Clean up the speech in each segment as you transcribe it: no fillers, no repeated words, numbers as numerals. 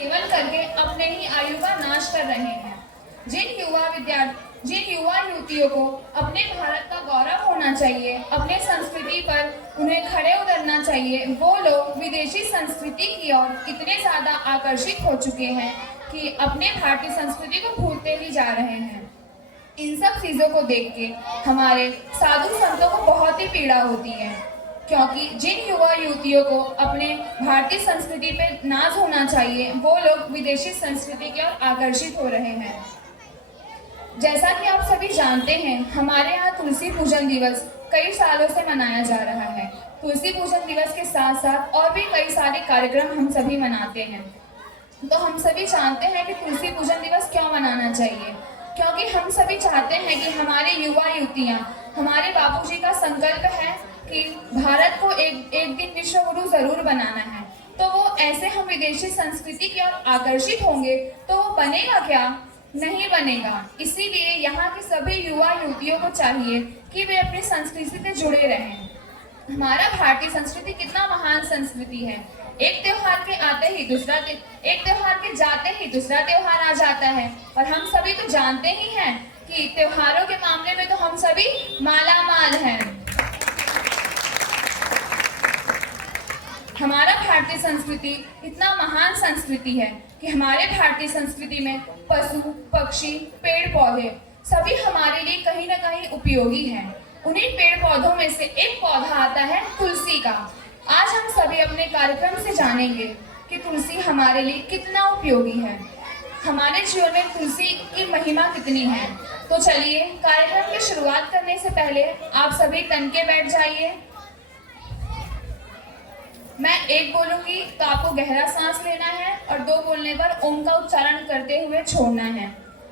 Seven करके अपने ही आयु का नाश कर रहे हैं। जिन युवा युवतियों को अपने भारत का गौरव होना चाहिए, अपने संस्कृति पर उन्हें खड़े उतरना चाहिए, वो लोग विदेशी संस्कृति की ओर इतने ज़्यादा आकर्षित हो चुके हैं कि अपने भारतीय संस्कृति को भूलते ही जा रहे हैं। इन सब चीज़ों को देख के हमारे साधु संतों को बहुत ही पीड़ा होती है, क्योंकि जिन युवा युवतियों को अपने भारतीय संस्कृति पे नाज होना चाहिए, वो लोग विदेशी संस्कृति की ओर आकर्षित हो रहे हैं। जैसा कि आप सभी जानते हैं, हमारे यहाँ तुलसी पूजन दिवस कई सालों से मनाया जा रहा है। तुलसी पूजन दिवस के साथ साथ और भी कई सारे कार्यक्रम हम सभी मनाते हैं। तो हम सभी जानते हैं कि तुलसी पूजन दिवस क्यों मनाना चाहिए, क्योंकि हम सभी चाहते हैं कि हमारे युवा युवतियाँ, हमारे बापूजी का संकल्प है कि भारत को एक दिन विश्व गुरु जरूर बनाना है। तो वो ऐसे हम विदेशी संस्कृति की ओर आकर्षित होंगे तो वो बनेगा क्या? नहीं बनेगा। इसीलिए यहाँ के सभी युवा युवतियों को चाहिए कि वे अपनी संस्कृति से जुड़े रहें। हमारा भारतीय संस्कृति कितना महान संस्कृति है। एक त्योहार के आते ही एक त्योहार के जाते ही दूसरा त्योहार आ जाता है, और हम सभी तो जानते ही हैं कि त्योहारों के मामले में तो हम सभी माला माल हैं। हमारा भारतीय संस्कृति इतना महान संस्कृति है कि हमारे भारतीय संस्कृति में पशु पक्षी पेड़ पौधे सभी हमारे लिए कहीं ना कहीं उपयोगी हैं। उन्हीं पेड़ पौधों में से एक पौधा आता है तुलसी का। आज हम सभी अपने कार्यक्रम से जानेंगे कि तुलसी हमारे लिए कितना उपयोगी है, हमारे जीवन में तुलसी की महिमा कितनी है। तो चलिए, कार्यक्रम की शुरुआत करने से पहले आप सभी तन के बैठ जाइए। मैं एक बोलूंगी तो आपको गहरा सांस लेना है और दो बोलने पर ओम का उच्चारण करते हुए छोड़ना है।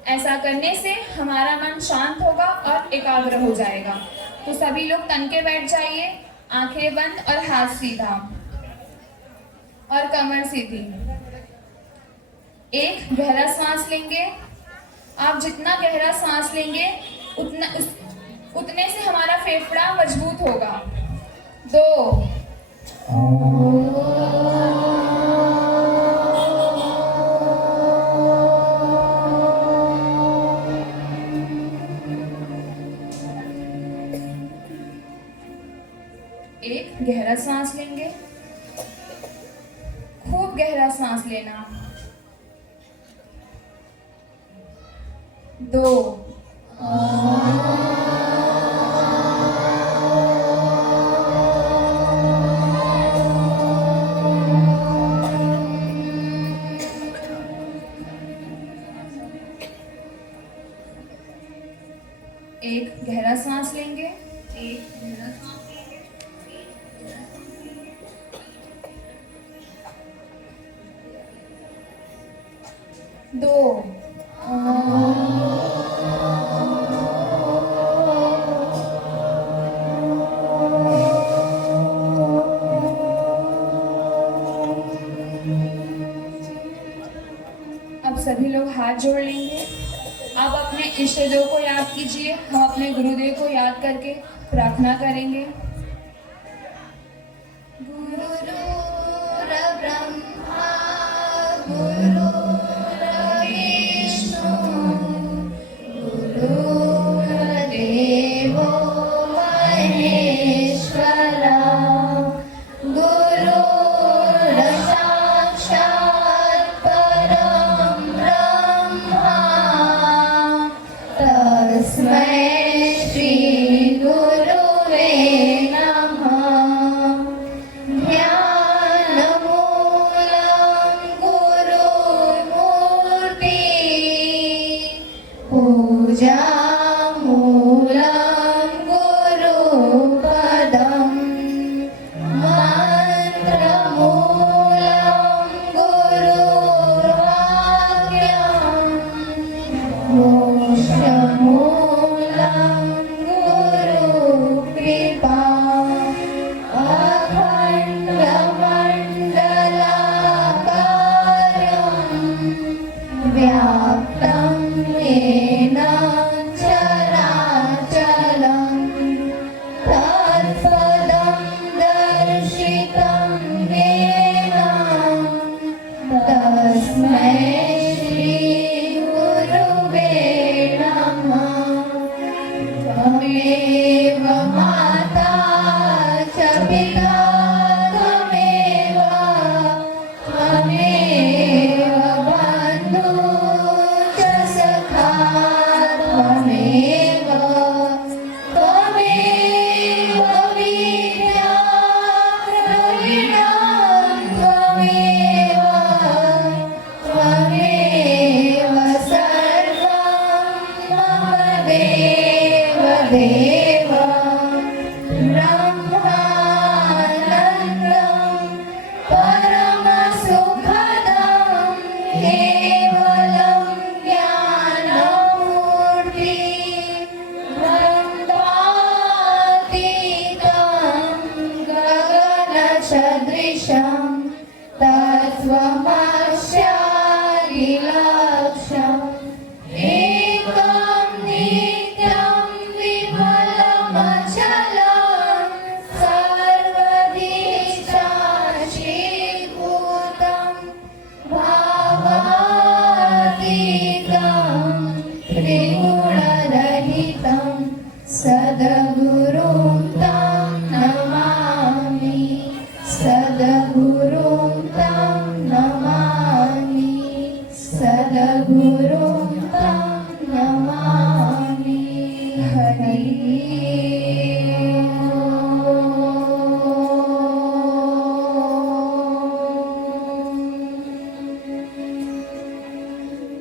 ऐसा करने से हमारा मन शांत होगा और एकाग्र हो जाएगा। तो सभी लोग तन के बैठ जाइए, आंखें बंद और हाथ सीधा और कमर सीधी। एक गहरा सांस लेंगे। आप जितना गहरा सांस लेंगे उतने से हमारा फेफड़ा मजबूत होगा। 2 एक गहरा सांस लेंगे, खूब गहरा सांस लेना। 2 एक गहरा सांस लेंगे, एक गहरा सांस लेंगे, 2 अब सभी लोग हाथ जोड़ लेंगे। अब अपने इष्ट देव को याद कीजिए। हम अपने गुरुदेव को याद करके प्रार्थना करेंगे। गुरुर्ब्रह्मा गुरुर्विष्णु गुरुर्देवो महेश्वरा गुरुर्साक्षात् परं ब्रह्मा तस्मै श्री गुरुवे नमः। ध्यानमूलं गुरुमूर्ति पूजामूलं गुरुपदं मन्त्रमूलं गुरुवाक्यं मोक्षमूलं गुरुकृपा अखण्डमण्डलाकारं व्याप्तं येन चराचरं तत्पदं दर्शितं येन तस्मै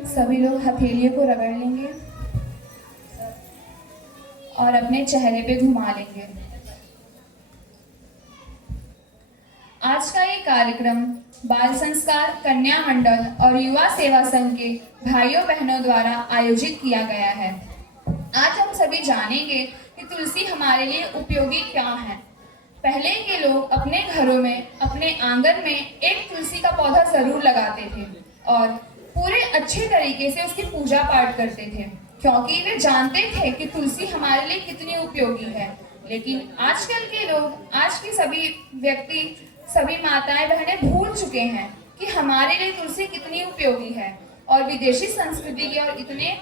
सभी लोग हथेलियों को रगड़ लेंगे और अपने चेहरे पे घुमा लेंगे। आज का ये कार्यक्रम बाल संस्कार कन्या मंडल और युवा सेवा संघ के भाइयों बहनों द्वारा आयोजित किया गया है। आज हम सभी जानेंगे कि तुलसी हमारे लिए उपयोगी क्या है। पहले के लोग अपने घरों में, अपने आंगन में एक तुलसी का पौधा जरूर लगाते थे और पूरे अच्छे तरीके से उसकी पूजा पाठ करते थे, क्योंकि वे जानते थे कि तुलसी हमारे लिए कितनी उपयोगी है। लेकिन आजकल के लोग, आज के सभी व्यक्ति, सभी माताएं बहनें भूल चुके हैं कि हमारे लिए तुलसी कितनी उपयोगी है और विदेशी संस्कृति की ओर इतने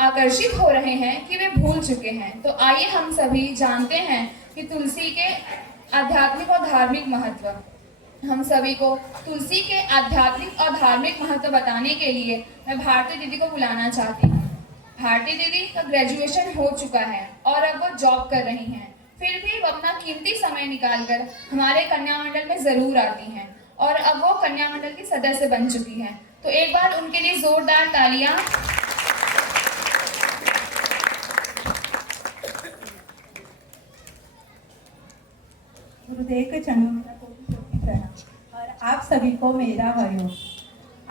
आकर्षित हो रहे हैं कि वे भूल चुके हैं। तो आइए हम सभी जानते हैं कि तुलसी के आध्यात्मिक और धार्मिक महत्व। हम सभी को तुलसी के आध्यात्मिक और धार्मिक महत्व बताने के लिए मैं भारती दीदी को बुलाना चाहती हूँ। भारती दीदी का ग्रेजुएशन हो चुका है और अब वो जॉब कर रही हैं। फिर भी वो अपना कीमती समय निकालकर हमारे कन्या मंडल में जरूर आती हैं और अब वो कन्या मंडल की सदस्य बन चुकी हैं। तो एक बार उनके लिए जोरदार तालियां। गुरुदेव के चरणों में कोटि प्रणाम और आप सभी को मेरा हरिओम।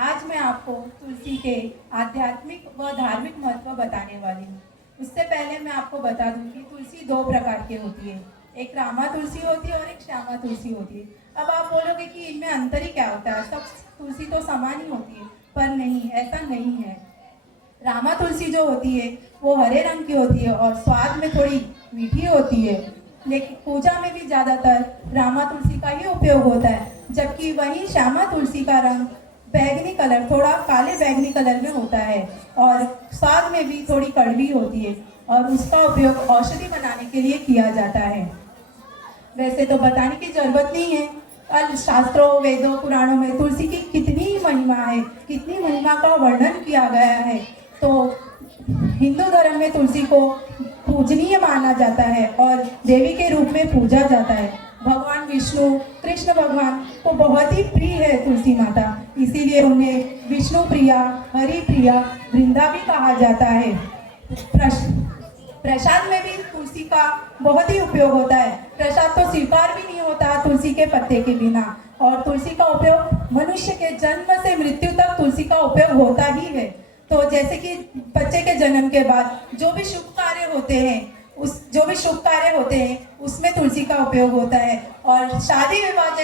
आज मैं आपको तुलसी के आध्यात्मिक व धार्मिक महत्व बताने वाली हूँ। उससे पहले मैं आपको बता दूं कि तुलसी दो प्रकार की होती है, एक रामा तुलसी होती है और एक श्यामा तुलसी होती है। अब आप बोलोगे कि इनमें अंतर ही क्या होता है, सब तुलसी तो समान ही होती है, पर नहीं, ऐसा नहीं है। रामा तुलसी जो होती है वो हरे रंग की होती है और स्वाद में थोड़ी मीठी होती है, लेकिन पूजा में भी ज़्यादातर रामा तुलसी का ही उपयोग होता है, जबकि वही श्यामा तुलसी का रंग बैगनी कलर, थोड़ा काले बैगनी कलर में होता है और स्वाद में भी थोड़ी कड़वी होती है और उसका उपयोग औषधि बनाने के लिए किया जाता है। वैसे तो बताने की जरूरत नहीं है, शास्त्रों, वेदों, पुराणों में तुलसी की कितनी महिमा है, कितनी महिमा का वर्णन किया गया है। तो हिंदू धर्म में तुलसी को पूजनीय माना जाता है और देवी के रूप में पूजा जाता है। भगवान विष्णु, कृष्ण भगवान को बहुत ही प्रिय है तुलसी माता, इसीलिए उन्हें विष्णु प्रिया, हरि प्रिया, वृंदा भी कहा जाता है। प्रसाद में भी तुलसी का बहुत ही उपयोग होता है। प्रसाद तो स्वीकार भी नहीं होता तुलसी के पत्ते के बिना, और तुलसी का उपयोग मनुष्य के जन्म से मृत्यु तक तुलसी का उपयोग होता ही है। तो जैसे कि बच्चे के जन्म के बाद जो भी शुभ कार्य होते हैं, उसमें तुलसी का उपयोग होता है। और शादी विवाह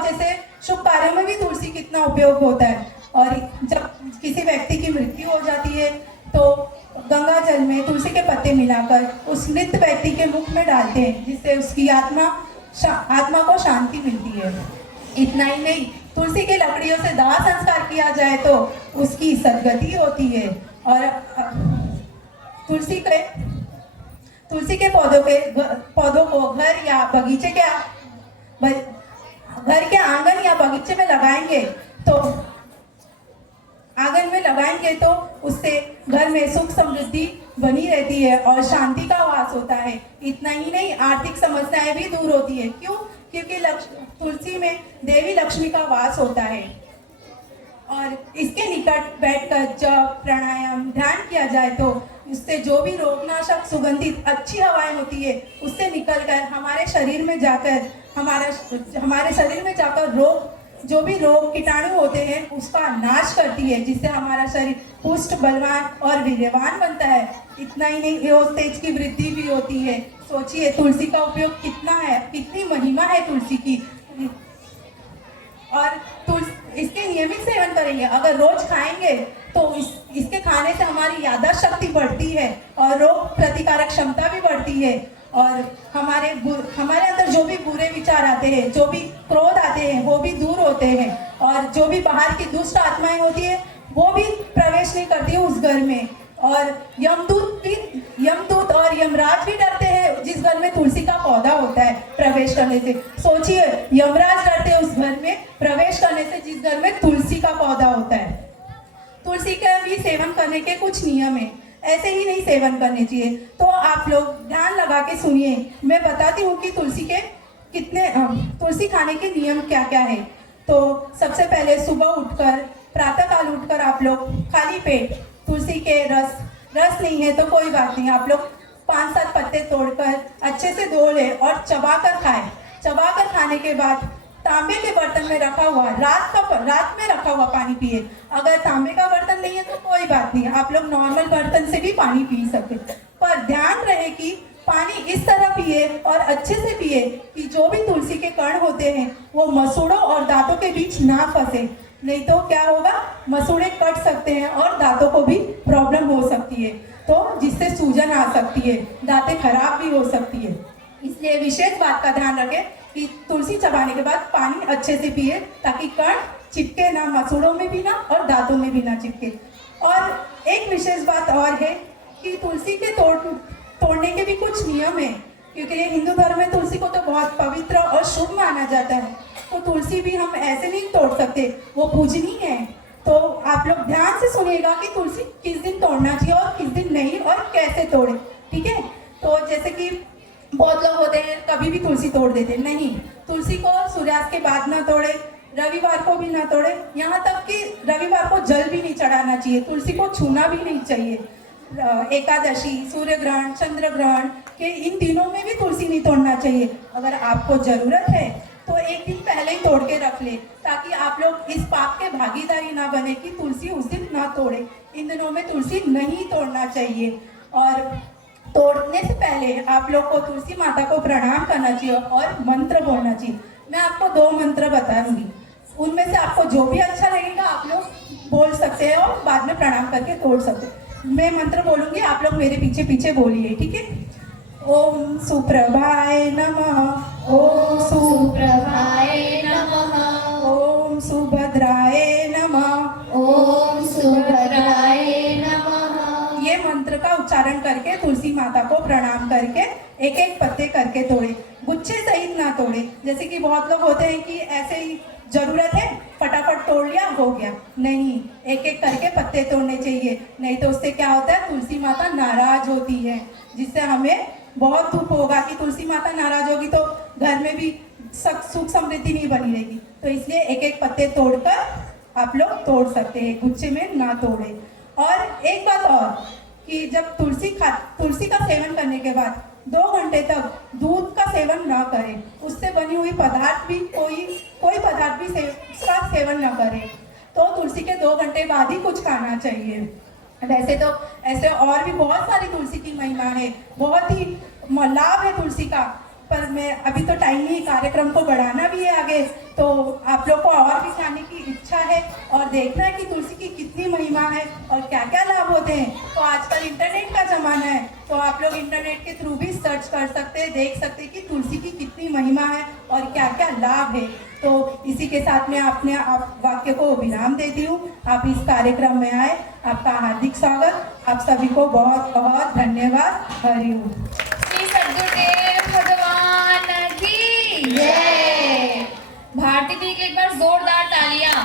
जैसे शुभ कार्यों में भी तुलसी कितना उपयोग होता है। और जब किसी व्यक्ति की मृत्यु हो जाती है तो गंगा जल में तुलसी के पत्ते मिलाकर उस मृत व्यक्ति के मुख में डालते हैं, जिससे उसकी आत्मा को शांति मिलती है। इतना ही नहीं, तुलसी के लकड़ियों से दाह संस्कार किया जाए तो उसकी सदगति होती है। और तुलसी के पौधों को घर या बगीचे के घर के आंगन या बगीचे में लगाएंगे तो उससे घर में सुख समृद्धि बनी रहती है और शांति का वास होता है। इतना ही नहीं, आर्थिक समस्याएं भी दूर होती है। क्यों? क्योंकि तुलसी में देवी लक्ष्मी का वास होता है। और इसके निकट बैठकर जप, प्राणायाम, ध्यान किया जाए तो उससे जो भी रोगनाशक सुगंधित अच्छी हवाएं होती है उससे निकलकर हमारे शरीर में जाकर जो भी रोग कीटाणु होते हैं उसका नाश करती है, जिससे हमारा शरीर पुष्ट, बलवान और वीर्यवान बनता है। इतना ही नहीं, एवं तेज की वृद्धि भी होती है। सोचिए तुलसी का उपयोग कितना है, कितनी महिमा है तुलसी की। और इसके नियमित सेवन करेंगे, अगर रोज खाएंगे तो इसके खाने से हमारी याददाश्त शक्ति बढ़ती है और रोग प्रतिकारक क्षमता भी बढ़ती है। और हमारे अंदर जो भी बुरे विचार आते हैं, जो भी क्रोध आते हैं, वो भी दूर होते हैं। और जो भी बाहर की दुष्ट आत्माएं होती है वो भी प्रवेश नहीं करती है उस घर में। और यमदूत और यमराज भी डरते हैं जिस घर में तुलसी का पौधा होता है प्रवेश करने से। सोचिए, यमराज डरते हैं उस घर में प्रवेश करने से जिस घर में तुलसी का पौधा होता है। तुलसी का भी सेवन करने के कुछ नियम है, ऐसे ही नहीं सेवन करने चाहिए। तो आप लोग ध्यान लगा के सुनिए, मैं बताती हूँ कि तुलसी खाने के नियम क्या क्या है। तो सबसे पहले सुबह प्रातःकाल उठकर आप लोग खाली पेट तुलसी के रस नहीं है तो कोई बात नहीं, आप लोग 5-7 पत्ते तोड़कर अच्छे से धो ले और चबाकर खाएं। चबाकर खाने के बाद तांबे के बर्तन में रखा हुआ रात में रखा हुआ पानी पिए। अगर तांबे का बर्तन नहीं है तो कोई बात नहीं, आप लोग नॉर्मल बर्तन से भी पानी पी सकते, पर ध्यान रहे कि पानी इस तरह पिए और अच्छे से पिए कि जो भी तुलसी के कण होते हैं वो मसूड़ों और दांतों के बीच ना फंसे, नहीं तो क्या होगा, मसूड़े कट सकते हैं और दांतों को भी प्रॉब्लम हो सकती है, तो जिससे सूजन आ सकती है, दांतें खराब भी हो सकती है। इसलिए विशेष बात का ध्यान रखें कि तुलसी चबाने के बाद पानी अच्छे से पिए ताकि कण चिपके ना, मसूड़ों में भी ना और दांतों में भी ना चिपके। और एक विशेष बात और है कि तुलसी के तोड़ने के भी कुछ नियम है, क्योंकि ये हिंदू धर्म में तुलसी को तो बहुत पवित्र और शुभ माना जाता है। तो तुलसी भी हम ऐसे नहीं तोड़ सकते, वो पूजनीय है। तो आप लोग ध्यान से सुनिएगा कि तुलसी किस दिन तोड़ना चाहिए और किस दिन नहीं, और कैसे तोड़े, ठीक है। तो जैसे कि बहुत लोग होते हैं कभी भी तुलसी तोड़ देते, नहीं, तुलसी को सूर्यास्त के बाद ना तोड़े, रविवार को भी ना तोड़े, यहाँ तक कि रविवार को जल भी नहीं चढ़ाना चाहिए, तुलसी को छूना भी नहीं चाहिए। एकादशी, सूर्य ग्रहण, चंद्र ग्रहण के इन दिनों में भी तुलसी नहीं तोड़ना चाहिए। अगर आपको जरूरत है तो एक दिन पहले ही तोड़ के रख ले, ताकि आप लोग इस पाप के भागीदारी ना बने कि तुलसी उस दिन ना तोड़े। इन दिनों में तुलसी नहीं तोड़ना चाहिए। और तोड़ने से पहले आप लोग को तुलसी माता को प्रणाम करना चाहिए और मंत्र बोलना चाहिए। मैं आपको 2 मंत्र बताऊंगी, उनमें से आपको जो भी अच्छा लगेगा आप लोग बोल सकते हैं और बाद में प्रणाम करके तोड़ सकते हैं। मैं मंत्र बोलूंगी, आप लोग मेरे पीछे पीछे बोलिए, ठीक है। ओम सुप्रभाय नमः, ओम सुप्रभाय नमः, ओम सुभद्राय नमः, ओम सुभद्राय नमः। ये मंत्र का उच्चारण करके तुलसी माता को प्रणाम करके एक एक पत्ते करके तोड़े, गुच्छे सहित ना तोड़े। जैसे कि बहुत लोग होते हैं कि ऐसे ही जरूरत है फटाफट तोड़ लिया हो गया, नहीं, एक एक करके पत्ते तोड़ने चाहिए, नहीं तो उससे क्या होता है, तुलसी माता नाराज होती है, जिससे हमें बहुत दुख होगा कि तुलसी माता नाराज होगी तो घर में भी सुख समृद्धि नहीं बनी रहेगी। तो इसलिए एक एक पत्ते तोड़कर आप लोग तोड़ सकते हैं, गुच्छे में ना तोड़े। और एक बात और कि जब तुलसी का सेवन करने के बाद 2 घंटे तक दूध का सेवन ना करें, उससे बनी हुई पदार्थ भी कोई पदार्थ भी उसका सेवन ना करें। तो तुलसी के 2 घंटे बाद ही कुछ खाना चाहिए। वैसे तो ऐसे और भी बहुत सारी तुलसी की महिमा है, बहुत ही लाभ है तुलसी का, पर मैं अभी तो टाइम नहीं, कार्यक्रम को बढ़ाना भी है आगे, तो आप लोग को और भी जानने की इच्छा है और देखना है कि तुलसी की कितनी महिमा है और क्या क्या लाभ होते हैं। तो आजकल इंटरनेट का ज़माना है, तो आप लोग इंटरनेट के थ्रू भी सर्च कर सकते हैं, देख सकते हैं कि तुलसी की कितनी महिमा है और क्या क्या लाभ है। तो इसी के साथ में अपने वाक्य को विराम देती हूँ। आप इस कार्यक्रम में आए, आपका हार्दिक स्वागत। आप सभी को बहुत बहुत धन्यवाद। हरिओम। श्री सद्गुरुदेव भगवान की जय। भारती दी के एक बार जोरदार तालियां।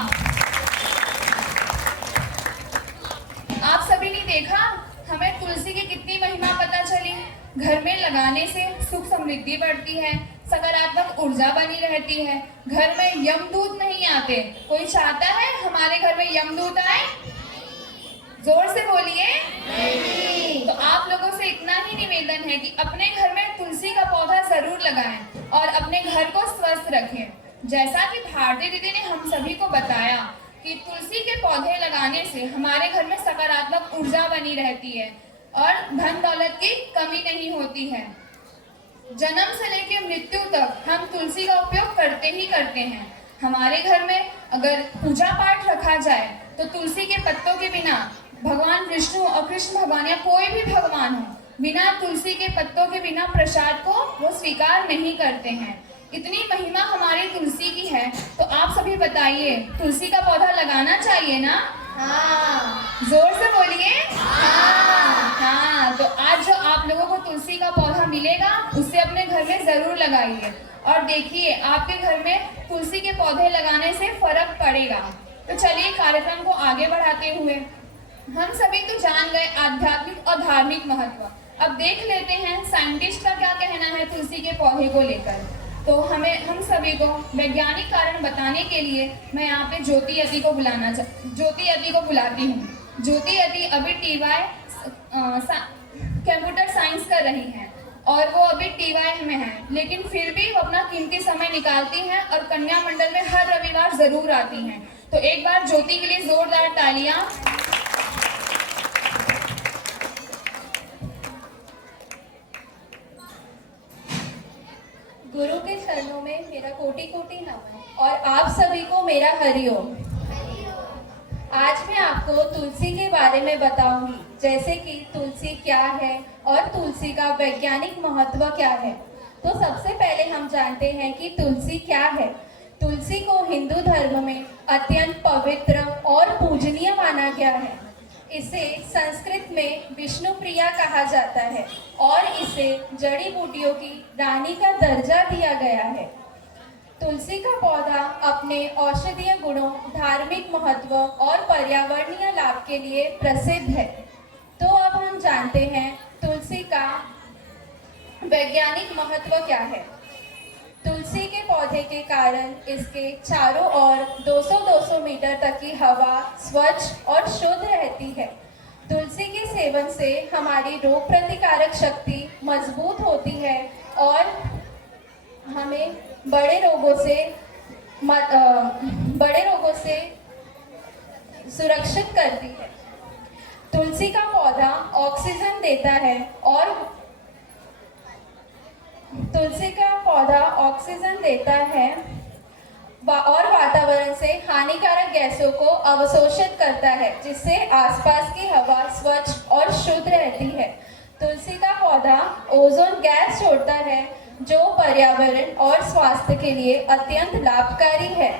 आप सभी ने देखा हमें तुलसी की कितनी महिमा पता चली। घर में लगाने से सुख समृद्धि बढ़ती है, सकारात्मक ऊर्जा बनी रहती है, घर में यमदूत नहीं आते। कोई चाहता है हमारे घर में यमदूत आए? जोर से बोलिए नहीं। तो आप लोगों से इतना ही निवेदन है कि अपने घर में तुलसी का पौधा जरूर लगाएं और अपने घर को स्वस्थ रखें। जैसा कि भारती दीदी ने हम सभी को बताया कि तुलसी के पौधे लगाने से हमारे घर में सकारात्मक ऊर्जा बनी रहती है और धन दौलत की कमी नहीं होती है। जन्म से लेकर मृत्यु तक हम तुलसी का उपयोग करते ही करते हैं। हमारे घर में अगर पूजा पाठ रखा जाए तो तुलसी के पत्तों के बिना भगवान विष्णु और कृष्ण भगवान या कोई भी भगवान हो, बिना तुलसी के पत्तों के बिना प्रसाद को वो स्वीकार नहीं करते हैं। इतनी महिमा हमारी तुलसी की है, तो आप सभी बताइए तुलसी का पौधा लगाना चाहिए ना? हाँ। जोर से बोलिए हाँ। तो आज जो आप लोगों को तुलसी का पौधा मिलेगा उसे अपने घर में जरूर लगाइए और देखिए आपके घर में तुलसी के पौधे लगाने से फर्क पड़ेगा। तो चलिए कार्यक्रम को आगे बढ़ाते हुए हम सभी तो जान गए आध्यात्मिक और धार्मिक महत्व। अब देख लेते हैं साइंटिस्ट का क्या कहना है तुलसी के पौधे को लेकर। तो हम सभी को वैज्ञानिक कारण बताने के लिए मैं यहाँ पे ज्योति यति को बुलाती हूँ। ज्योति यति अभी TY कंप्यूटर साइंस कर रही हैं और वो अभी TY में है, लेकिन फिर भी वो अपना कीमती समय निकालती हैं और कन्या मंडल में हर रविवार जरूर आती हैं। तो एक बार ज्योति के लिए जोरदार तालियां। गुरु के चरणों में मेरा कोटि कोटि नमन और आप सभी को मेरा हरिओम। आज मैं आपको तुलसी के बारे में बताऊंगी, जैसे कि तुलसी क्या है और तुलसी का वैज्ञानिक महत्व क्या है। तो सबसे पहले हम जानते हैं कि तुलसी क्या है। तुलसी को हिंदू धर्म में अत्यंत पवित्र और पूजनीय माना गया है। इसे संस्कृत में विष्णु प्रिया कहा जाता है और इसे जड़ी बूटियों की रानी का दर्जा दिया गया है। तुलसी का पौधा अपने औषधीय गुणों, धार्मिक महत्व और पर्यावरणीय लाभ के लिए प्रसिद्ध है। तो अब हम जानते हैं तुलसी का वैज्ञानिक महत्व क्या है। तुलसी के पौधे के कारण इसके चारों ओर 200-200 मीटर तक की हवा स्वच्छ और शुद्ध रहती है। तुलसी के सेवन से हमारी रोग प्रतिकारक शक्ति मजबूत होती है और हमें बड़े रोगों से सुरक्षित करती है। तुलसी का पौधा ऑक्सीजन देता है और वातावरण से हानिकारक गैसों को अवशोषित करता है, जिससे आसपास की हवा स्वच्छ और शुद्ध रहती है। तुलसी का पौधा ओजोन गैस छोड़ता है, जो पर्यावरण और स्वास्थ्य के लिए अत्यंत लाभकारी है।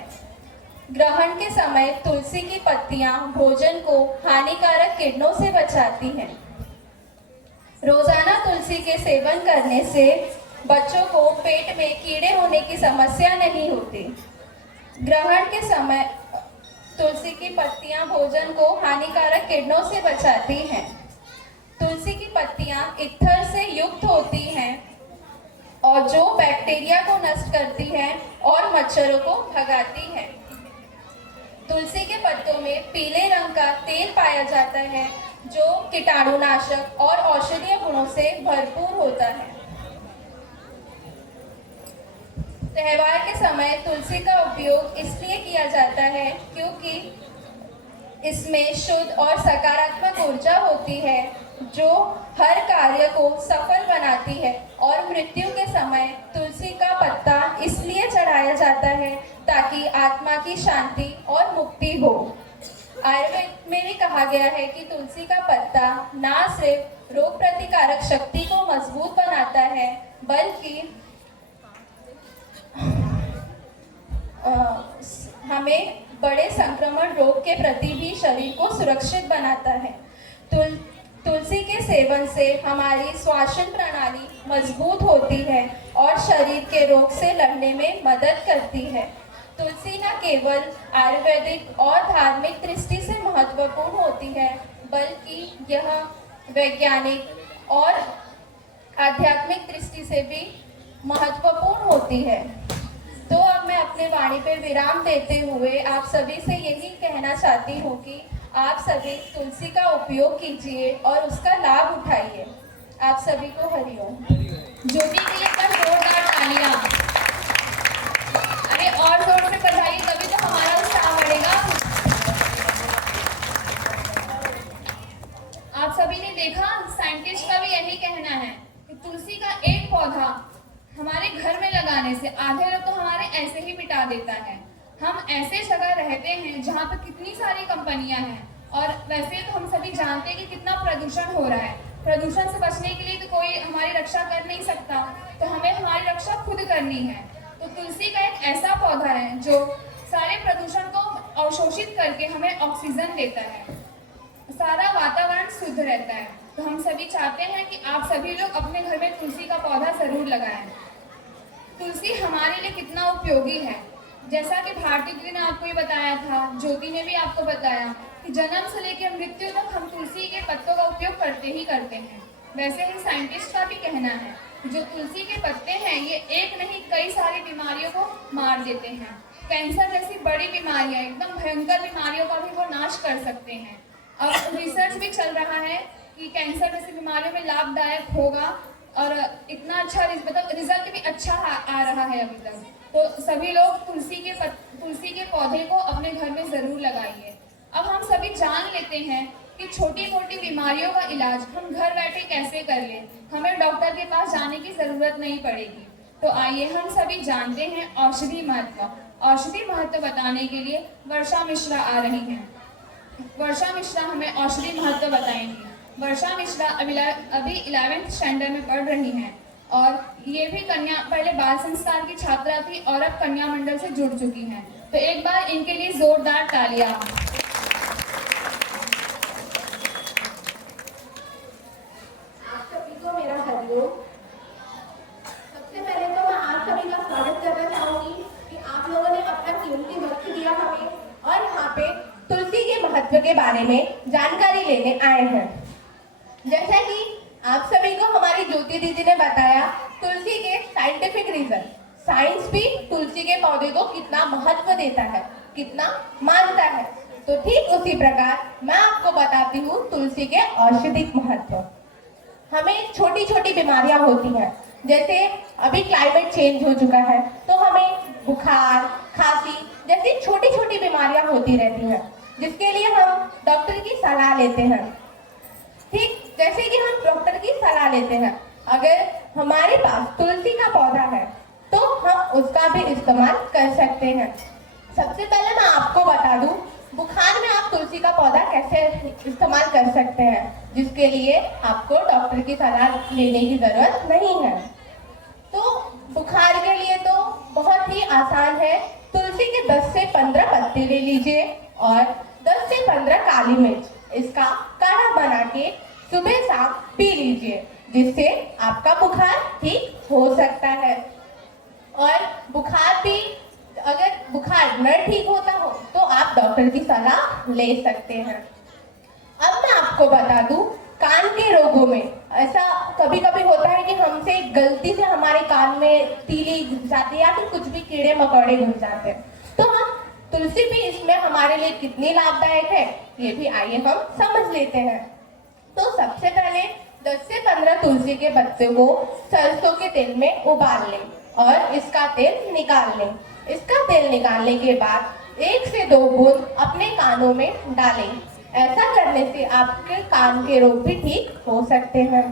ग्रहण के समय तुलसी की पत्तियां भोजन को हानिकारक किरणों से बचाती हैं। रोजाना तुलसी के सेवन करने से बच्चों को पेट में कीड़े होने की समस्या नहीं होती। ग्रहण के समय तुलसी की पत्तियां भोजन को हानिकारक किरणों से बचाती हैं। तुलसी की पत्तियां इत्थर से युक्त होती हैं और जो बैक्टीरिया को नष्ट करती हैं और मच्छरों को भगाती हैं। तुलसी के पत्तों में पीले रंग का तेल पाया जाता है, जो कीटाणुनाशक और औषधीय गुणों से भरपूर होता है। त्योहार के समय तुलसी का उपयोग इसलिए किया जाता है क्योंकि इसमें शुद्ध और सकारात्मक ऊर्जा होती है, जो हर कार्य को सफल बनाती है। और मृत्यु के समय तुलसी का पत्ता इसलिए चढ़ाया जाता है ताकि आत्मा की शांति और मुक्ति हो। आयुर्वेद में भी कहा गया है कि तुलसी का पत्ता न सिर्फ रोग प्रतिकारक शक्ति को मजबूत बनाता है, बल्कि हमें बड़े संक्रमण रोग के प्रति भी शरीर को सुरक्षित बनाता है। तुलसी के सेवन से हमारी श्वसन प्रणाली मजबूत होती है और शरीर के रोग से लड़ने में मदद करती है। तुलसी न केवल आयुर्वेदिक और धार्मिक दृष्टि से महत्वपूर्ण होती है, बल्कि यह वैज्ञानिक और आध्यात्मिक दृष्टि से भी महत्वपूर्ण होती है। तो अब मैं अपने वाणी पे विराम देते हुए आप सभी से यही कहना चाहती हूँ कि आप सभी तुलसी का उपयोग कीजिए और उसका लाभ उठाइए। आप सभी को हरिओम। ज्योति के लिए पर जोरदार तालियां। अरे और जोर से बधाइए, तभी तो हमारा उत्साह बढ़ेगा। आप सभी ने देखा, साइंटिस्ट का भी यही कहना है कि तुलसी का एक पौधा हमारे घर में लगाने से आधे लोग तो हमारे ऐसे ही मिटा देता है। हम ऐसे जगह रहते हैं जहाँ पे कितनी सारी कंपनियां हैं, और वैसे तो हम सभी जानते हैं कि कितना प्रदूषण हो रहा है। प्रदूषण से बचने के लिए तो कोई हमारी रक्षा कर नहीं सकता, तो हमें हमारी रक्षा खुद करनी है। तो तुलसी का एक ऐसा पौधा है जो सारे प्रदूषण को अवशोषित करके हमें ऑक्सीजन देता है, सारा वातावरण शुद्ध रहता है। तो हम सभी चाहते हैं कि आप सभी लोग अपने घर में तुलसी का पौधा जरूर लगाएं। तुलसी हमारे लिए कितना उपयोगी है, जैसा कि भारती दीदी ने आपको ये बताया था, ज्योति ने भी आपको बताया कि जन्म से लेकर मृत्यु तक हम तुलसी के पत्तों का उपयोग करते ही करते हैं। वैसे ही साइंटिस्ट का भी कहना है कि जो तुलसी के पत्ते हैं ये एक नहीं कई सारी बीमारियों को मार देते हैं। कैंसर जैसी बड़ी बीमारियां, एकदम भयंकर बीमारियों का भी वो नाश कर सकते हैं। अब रिसर्च भी चल रहा है कि कैंसर जैसी बीमारियों में लाभदायक होगा, और इतना अच्छा मतलब रिजल्ट भी अच्छा आ रहा है अभी तक। तो सभी लोग तुलसी के पौधे को अपने घर में ज़रूर लगाइए। अब हम सभी जान लेते हैं कि छोटी मोटी बीमारियों का इलाज हम घर बैठे कैसे कर लें, हमें डॉक्टर के पास जाने की ज़रूरत नहीं पड़ेगी। तो आइए हम सभी जानते हैं औषधि महत्व। औषधि महत्व बताने के लिए वर्षा मिश्रा आ रही हैं। वर्षा मिश्रा हमें औषधि महत्व बताएंगी। वर्षा मिश्रा अभी 11th स्टैंडर्ड में पढ़ रही हैं, और ये भी पहले बाल संस्कार की छात्रा थी और अब कन्या मंडल से जुड़ चुकी हैं। तो एक बार इनके लिए जोरदार तालियां। आप सभी को मेरा हरिओम। सबसे पहले तो मैं आप सभी का स्वागत करना चाहूंगी कि आप लोगों ने अपना कीमती वक्त दिया हमें, और यहाँ पे तुलसी के महत्व के बारे में जानकारी लेने आए हैं। जैसा कि आप सभी को हमारी ज्योति दीदी ने बताया, तुलसी के साइंटिफिक रीजन, साइंस भी तुलसी के पौधे को कितना महत्व देता है, कितना मानता है। तो ठीक उसी प्रकार मैं आपको बताती हूँ तुलसी के औषधिक महत्व। हमें छोटी छोटी बीमारियां होती हैं, जैसे अभी क्लाइमेट चेंज हो चुका है तो हमें बुखार, खांसी जैसी छोटी छोटी बीमारियां होती रहती हैं, जिसके लिए हम डॉक्टर की सलाह लेते हैं। ठीक जैसे कि हम डॉक्टर की सलाह लेते हैं, अगर हमारे पास तुलसी का पौधा है तो हम उसका भी इस्तेमाल कर सकते हैं। सबसे पहले मैं आपको बता दूं, बुखार में आप तुलसी का पौधा कैसे इस्तेमाल कर सकते हैं, जिसके लिए आपको डॉक्टर की सलाह लेने की जरूरत नहीं है। तो बुखार के लिए तो बहुत ही आसान है। तुलसी के 10 से 15 पत्ते ले लीजिए और 10 से 15 काली मिर्च, इसका काढ़ा बना के सुबह शाम पी लीजिए, जिससे आपका बुखार ठीक हो सकता है। और बुखार भी, अगर बुखार न ठीक होता हो तो आप डॉक्टर की सलाह ले सकते हैं। अब मैं आपको बता दूं, कान के रोगों में ऐसा कभी कभी होता है कि हमसे गलती से हमारे कान में तीली घुस जाती है या फिर कुछ भी कीड़े मकोड़े घुस जाते हैं, तो हम तुलसी भी इसमें हमारे लिए कितनी लाभदायक है ये भी आइए हम समझ लेते हैं। तो सबसे पहले 10 से 15 तुलसी के पत्ते को सरसों के तेल में उबाल लें और इसका तेल निकाल लें। इसका तेल निकालने के बाद 1 से 2 बूंद अपने कानों में डालें। ऐसा करने से आपके कान के रोग भी ठीक हो सकते हैं।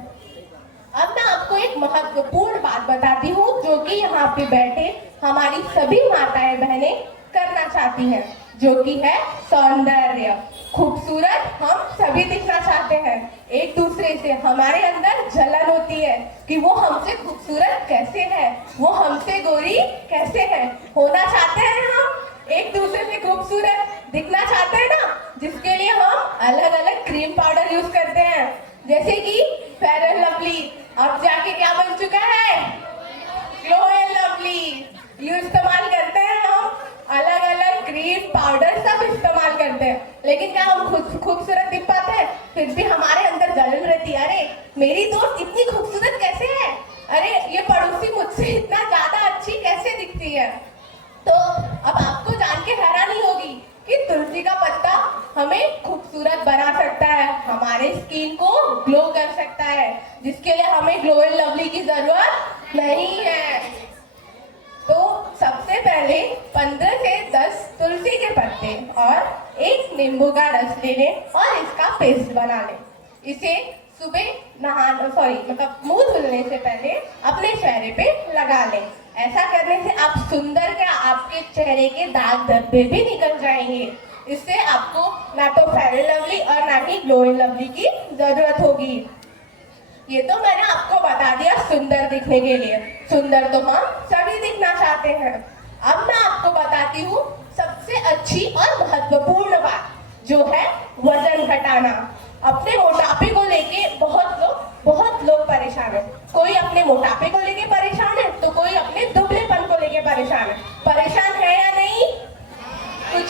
अब मैं आपको एक महत्वपूर्ण बात बताती हूँ, जो कि यहाँ पे बैठे हमारी सभी माताएं बहनें करना चाहती हैं, जो कि है सौंदर्य। खूबसूरत हम सभी दिखना चाहते हैं। एक दूसरे से हमारे अंदर जलन होती है कि वो हमसे खूबसूरत कैसे है, वो हमसे गोरी कैसे है। होना चाहते हैं हम एक दूसरे से खूबसूरत दिखना चाहते हैं ना, जिसके लिए हम अलग अलग क्रीम पाउडर यूज करते हैं, जैसे कि फेयर एंड लवली अब जाके क्या बन चुका है, ग्लो एंड लवली। ये इस्तेमाल करते हैं हम, अलग अलग क्रीम पाउडर सब इस्तेमाल करते हैं, लेकिन क्या हम खुद खूबसूरत दिख पाते हैं? फिर भी हमारे अंदर जलन रहती है, अरे मेरी दोस्त इतनी खूबसूरत कैसे है, अरे ये पड़ोसी मुझसे इतना ज्यादा अच्छी कैसे दिखती है। तो अब आपको जान के हैरानी होगी कि तुलसी का पत्ता हमें खूबसूरत बना सकता है, हमारे स्किन को ग्लो कर सकता है, जिसके लिए हमें ग्लो एंड लवली की जरूरत नहीं है। तो सबसे पहले 15 से 10 तुलसी के पत्ते और एक नींबू का रस ले लें और इसका पेस्ट बना लें। इसे सुबह मतलब मुंह धुलने से पहले अपने चेहरे पे लगा लें। ऐसा करने से आप सुंदर क्या, आपके चेहरे के दाग धब्बे भी निकल जाएंगे। इससे आपको ना तो फेयर एंड लवली और ना ही ग्लो एंड लवली की जरूरत होगी। ये तो मैंने आपको बता दिया सुंदर दिखने के लिए, सुंदर तो हम सभी दिखना चाहते हैं। अब मैं आपको बताती हूँ सबसे अच्छी और महत्वपूर्ण बात, जो है वजन घटाना। अपने मोटापे को लेके बहुत लोग परेशान है। कोई अपने मोटापे को लेके परेशान है तो कोई अपने दुबलेपन को लेके परेशान है। परेशान है या नहीं?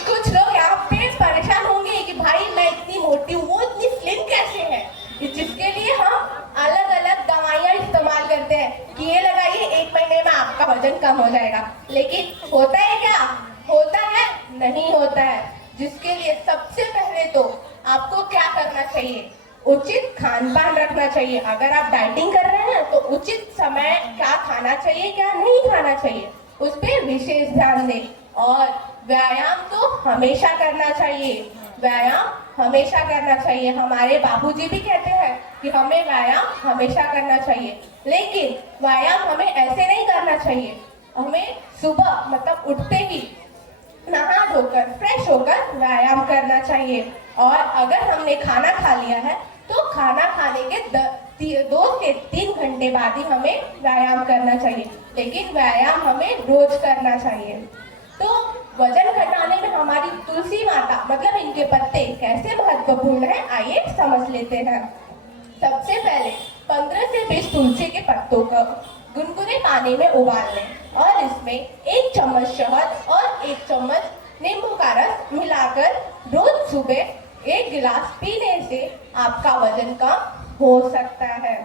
कुछ लोग यहाँ पे परेशान होंगे कि भाई मैं इतनी मोटी हूँ, वो इतनी स्लिम कैसे है, जिसके लिए हम अलग अलग दवाइयाँ इस्तेमाल करते हैं कि ये लगाइए 1 महीने में आपका वजन कम हो जाएगा। लेकिन होता है क्या? होता है? नहीं होता है। जिसके लिए सबसे पहले तो आपको क्या करना चाहिए, उचित खान पान रखना चाहिए। अगर आप डाइटिंग कर रहे हैं तो उचित समय क्या खाना चाहिए क्या नहीं खाना चाहिए उस पर विशेष ध्यान दें। और व्यायाम तो हमेशा करना चाहिए, व्यायाम हमेशा करना चाहिए। हमारे बाबूजी भी कहते हैं कि हमें व्यायाम हमेशा करना चाहिए, लेकिन व्यायाम हमें ऐसे नहीं करना चाहिए। हमें सुबह मतलब उठते ही नहा धोकर फ्रेश होकर व्यायाम करना चाहिए। और अगर हमने खाना खा लिया है तो खाना खाने के 2 से 3 घंटे बाद ही हमें व्यायाम करना चाहिए, लेकिन व्यायाम हमें रोज करना चाहिए। तो वजन घटाने में हमारी तुलसी माता मतलब इनके पत्ते कैसे महत्वपूर्ण है, आइए समझ लेते हैं। सबसे पहले 15 से 20 तुलसी के पत्तों को गुनगुने पानी में उबाल लें और इसमें 1 चम्मच शहद और 1 चम्मच नींबू का रस मिलाकर रोज सुबह 1 गिलास पीने से आपका वजन कम हो सकता है।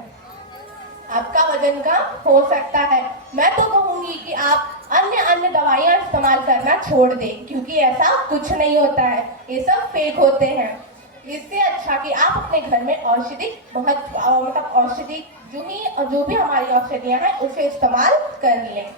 आपका वजन कम हो सकता है। मैं तो कहूँगी कि आप अन्य दवाइयाँ इस्तेमाल करना छोड़ दें, क्योंकि ऐसा कुछ नहीं होता है, ये सब फेक होते हैं। इससे अच्छा कि आप अपने घर में औषधि जो भी हमारी औषधियाँ हैं उसे इस्तेमाल कर लें।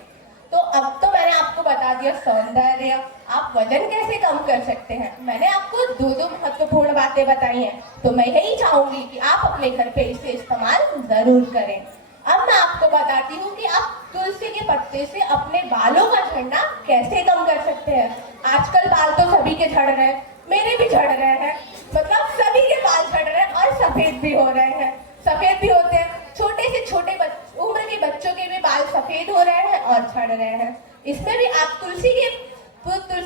तो अब तो मैंने आपको बता दिया सौंदर्य, आप वजन कैसे कम कर सकते हैं। मैंने आपको 2 महत्वपूर्ण बातें बताई हैं, तो मैं यही चाहूंगी कि आप अपने घर पे इसे इस्तेमाल जरूर करें। अब मैं आपको बताती हूँ कि आप तुलसी के पत्ते से अपने बालों का झड़ना कैसे कम कर सकते हैं। आजकल बाल तो सभी के झड़ रहे हैं, मेरे भी झड़ रहे हैं, मतलब सभी के बाल झड़ रहे हैं और सफेद भी हो रहे हैं। सफेद भी होते हैं, छोटे से छोटे उम्र के बच्चों के भी बाल सफेद हो रहे हैं और झड़ रहे हैं। इसमें भी आप तुलसी